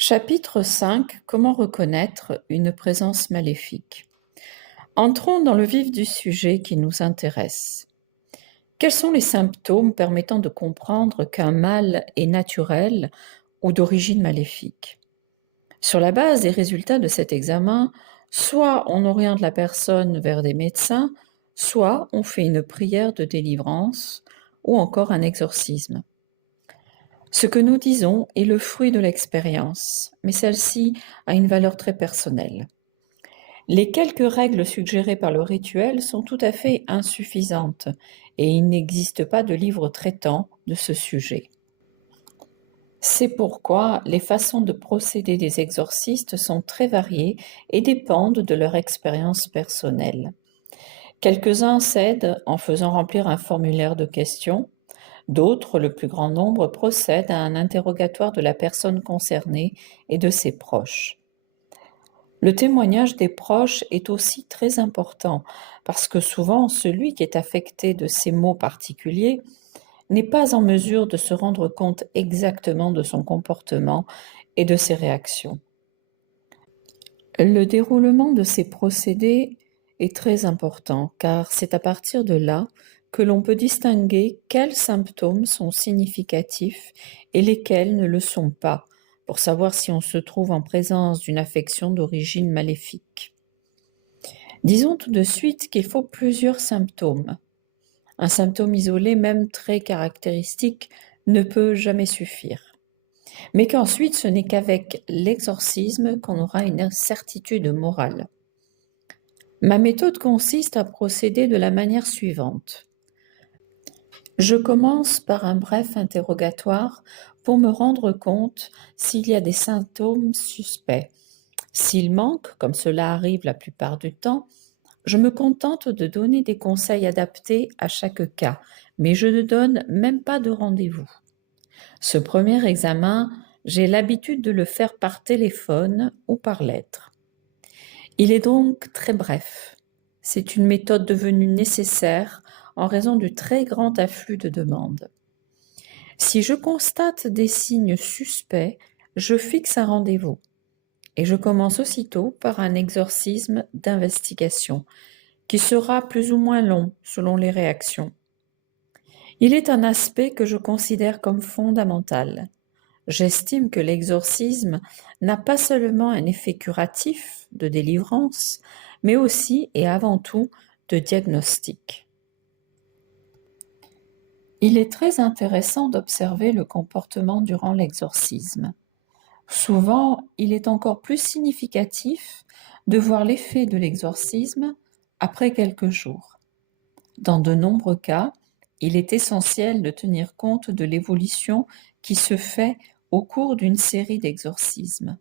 Chapitre 5. Comment reconnaître une présence maléfique? Entrons dans le vif du sujet qui nous intéresse. Quels sont les symptômes permettant de comprendre qu'un mal est naturel ou d'origine maléfique? Sur la base des résultats de cet examen, soit on oriente la personne vers des médecins, soit on fait une prière de délivrance ou encore un exorcisme. Ce que nous disons est le fruit de l'expérience, mais celle-ci a une valeur très personnelle. Les quelques règles suggérées par le rituel sont tout à fait insuffisantes et il n'existe pas de livre traitant de ce sujet. C'est pourquoi les façons de procéder des exorcistes sont très variées et dépendent de leur expérience personnelle. Quelques-uns s'aident en faisant remplir un formulaire de questions. D'autres, le plus grand nombre, procèdent à un interrogatoire de la personne concernée et de ses proches. Le témoignage des proches est aussi très important parce que souvent celui qui est affecté de ces maux particuliers n'est pas en mesure de se rendre compte exactement de son comportement et de ses réactions. Le déroulement de ces procédés est très important car c'est à partir de là que l'on peut distinguer quels symptômes sont significatifs et lesquels ne le sont pas, pour savoir si on se trouve en présence d'une affection d'origine maléfique. Disons tout de suite qu'il faut plusieurs symptômes. Un symptôme isolé, même très caractéristique, ne peut jamais suffire. Mais qu'ensuite ce n'est qu'avec l'exorcisme qu'on aura une certitude morale. Ma méthode consiste à procéder de la manière suivante. Je commence par un bref interrogatoire pour me rendre compte s'il y a des symptômes suspects. S'il manque, comme cela arrive la plupart du temps, je me contente de donner des conseils adaptés à chaque cas, mais je ne donne même pas de rendez-vous. Ce premier examen, j'ai l'habitude de le faire par téléphone ou par lettre. Il est donc très bref. C'est une méthode devenue nécessaire en raison du très grand afflux de demandes. Si je constate des signes suspects, je fixe un rendez-vous et je commence aussitôt par un exorcisme d'investigation qui sera plus ou moins long selon les réactions. Il est un aspect que je considère comme fondamental. J'estime que l'exorcisme n'a pas seulement un effet curatif de délivrance, mais aussi et avant tout de diagnostic. Il est très intéressant d'observer le comportement durant l'exorcisme. Souvent, il est encore plus significatif de voir l'effet de l'exorcisme après quelques jours. Dans de nombreux cas, il est essentiel de tenir compte de l'évolution qui se fait au cours d'une série d'exorcismes,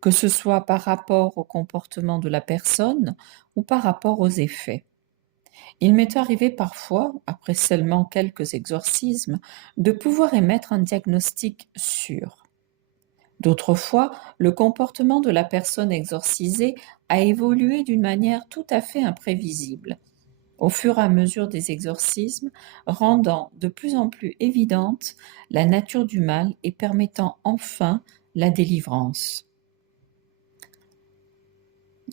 que ce soit par rapport au comportement de la personne ou par rapport aux effets. Il m'est arrivé parfois, après seulement quelques exorcismes, de pouvoir émettre un diagnostic sûr. D'autres fois, le comportement de la personne exorcisée a évolué d'une manière tout à fait imprévisible, au fur et à mesure des exorcismes, rendant de plus en plus évidente la nature du mal et permettant enfin la délivrance.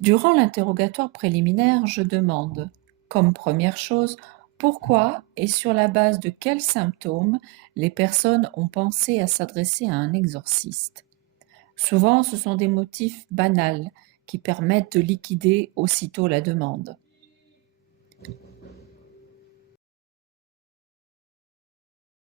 Durant l'interrogatoire préliminaire, je demande, comme première chose, pourquoi et sur la base de quels symptômes les personnes ont pensé à s'adresser à un exorciste. Souvent, ce sont des motifs banals qui permettent de liquider aussitôt la demande.